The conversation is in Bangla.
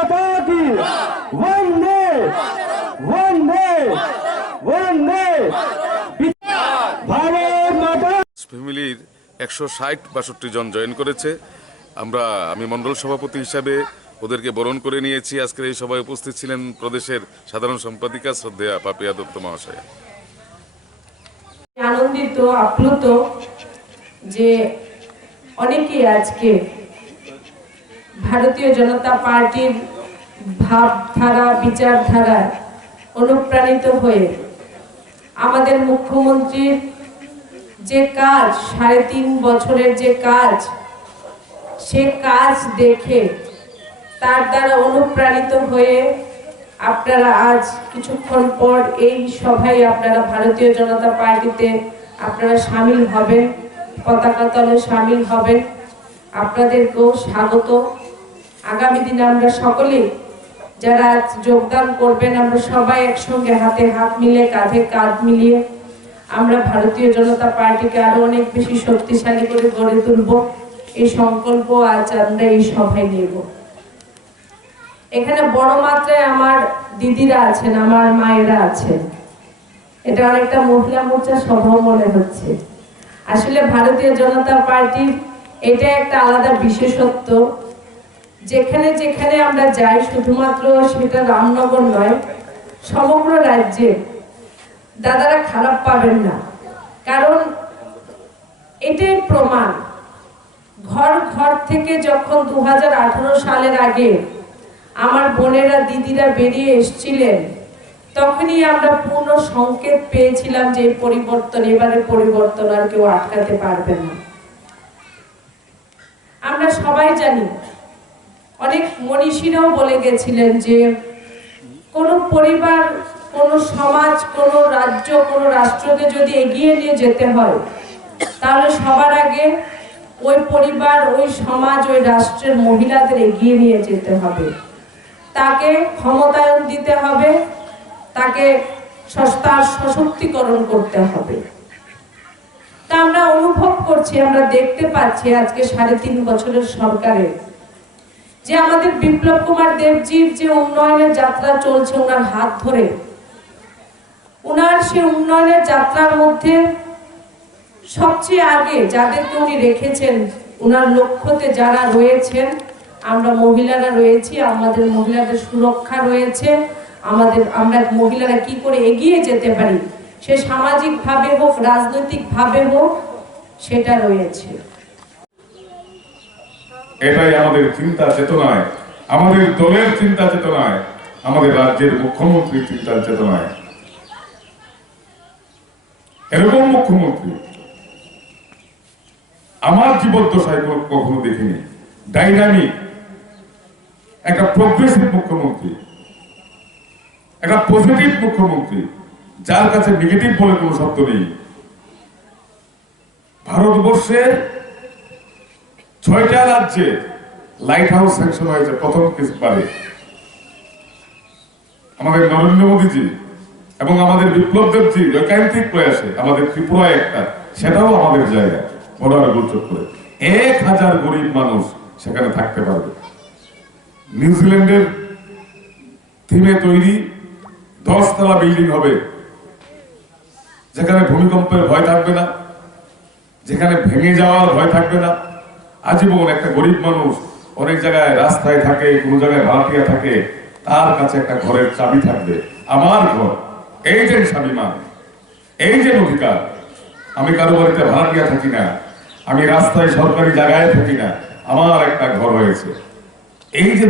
माता की वंदे वंदे वंदे भारत माता। ফ্যামিলির 160-62 জন জয়েন করেছে। আমি মণ্ডল সভাপতি হিসাবে ওদেরকে বরণ করে নিয়েছি। আজকের এই সভায় উপস্থিত ছিলেন প্রদেশের সাধারণ সম্পাদিকা শ্রদ্ধেয়া পাপিয়া দত্ত মহাশয়া। আনন্দিত আপ্লুত যে অনেকেই আজকে ভারতীয় জনতা পার্টির ভাবধারা বিচারধারায় অনুপ্রাণিত হয়ে আমাদের মুখ্যমন্ত্রীর যে কাজ 3.5 বছরের যে কাজ, সে কাজ দেখে তার দ্বারা অনুপ্রাণিত হয়ে আপনারা আজ কিছুক্ষণ পর এই সভায় আপনারা ভারতীয় জনতা পার্টিতে আপনারা সামিল হবেন, পতাকা তলে সামিল হবেন। আপনাদেরকেও স্বাগত। আগামী দিনে আমরা সকলে যারা যোগদান করবেন, আমরা সবাই একসঙ্গে হাতে হাত মিলিয়ে কাঁধে কাঁধ মিলিয়ে আমরা ভারতীয় জনতা পার্টিকে আরো অনেক বেশি শক্তিশালী করে গড়ে তুলব। এই সংকল্প আজ আমরা এই সভায় নেব। এখানে বড় মাত্রায় আমার দিদিরা আছেন, আমার মায়েরা আছেন। এটা অনেকটা মহিলা মোর্চা সভা মনে হচ্ছে। আসলে ভারতীয় জনতা পার্টির এটা একটা আলাদা বিশেষত্ব। যেখানে যেখানে আমরা যাই, শুধুমাত্র সেটা রামনগর নয়, সমগ্র রাজ্যে দাদারা খারাপ পাবেন না। কারণ এটাই প্রমাণ, ঘর ঘর থেকে যখন 2018 সালের আগে আমার বোনেরা দিদিরা বেরিয়ে এসেছিলেন, তখনই আমরা পূর্ণ সংকেত পেয়েছিলাম যে পরিবর্তন, এবারে পরিবর্তন আর কেউ আটকাতে পারবে না। আমরা সবাই জানি, অনেক মনীষীরাও বলে গেছিলেন যে কোনো পরিবার, কোনো সমাজ, কোনো রাজ্য, কোনো রাষ্ট্রকে যদি এগিয়ে নিয়ে যেতে হয়, তাহলে সবার আগে ওই পরিবার, ওই সমাজ, ওই রাষ্ট্রের মহিলাদের এগিয়ে নিয়ে যেতে হবে। তাকে ক্ষমতায়ন দিতে হবে, তাকে তার সশক্তিকরণ করতে হবে। তা আমরা অনুভব করছি, আমরা দেখতে পাচ্ছি আজকে 3.5 বছরের সরকারের যে আমাদের বিপ্লব কুমার দেবজির যে উন্নয়নের যাত্রা চলছে ওনার হাত ধরে, ওনার সেই উন্নয়নের যাত্রার মধ্যে সবচেয়ে আগে যাদেরকে উনি রেখেছেন, ওনার লক্ষ্যতে যারা রয়েছেন, আমরা মহিলারা রয়েছি। আমাদের মহিলাদের সুরক্ষা রয়েছে, আমরা মহিলারা কি করে এগিয়ে যেতে পারি, সে সামাজিক ভাবে হোক, রাজনৈতিক ভাবে হোক, সেটা রয়েছে। এটাই আমাদের চিন্তা চেতনায়, আমাদের দলের চিন্তা চেতনায়, আমাদের রাজ্যের মুখ্যমন্ত্রীর চিন্তা চেতনায়। এরকম মুখ্যমন্ত্রী আমার জীবদ্দশায় কখনো দেখিনি। ডাইনামিক, একটা প্রগ্রেসিভ মুখ্যমন্ত্রী, একটা পজিটিভ মুখ্যমন্ত্রী, যার কাছে নেগেটিভ বলে কোনো শব্দ নেই। ভারতবর্ষের 6টা রাজ্যে লাইট হাউস স্যাংশন হয়েছে প্রথম বারে। আমাদের নরেন্দ্র মোদীজি এবং আমাদের বিপ্লব দেবজি ঐকান্তিক প্রয়াসে আমাদের ত্রিপুরায় একটা, সেটাও আমাদের জায়গা বর্ডার গোলযোগ করে 1000 গরিব মানুষ সেখানে থাকতে পারবে। নিউজিল্যান্ডের থিমে তৈরি 10 তলা বিল্ডিং হবে, যেখানে ভূমিকম্পের ভয় থাকবে না, যেখানে ভেঙে যাওয়ার ভয় থাকবে না। আজীবন একটা গরিব মানুষ অনেক জায়গায় রাস্তায় থাকে, কোনো জায়গায় ভাড়াটিয়া থাকে, তার কাছে একটা ঘরের চাবি থাকবে। আমার ঘর, এই যে স্বাভিমান, এই যে অধিকার। আমি কারো বাড়িতে ভাড়াটিয়া থাকি না, আমি রাস্তায় সরকারি জায়গায় থাকি না, আমার একটা ঘর হয়েছে। এই যে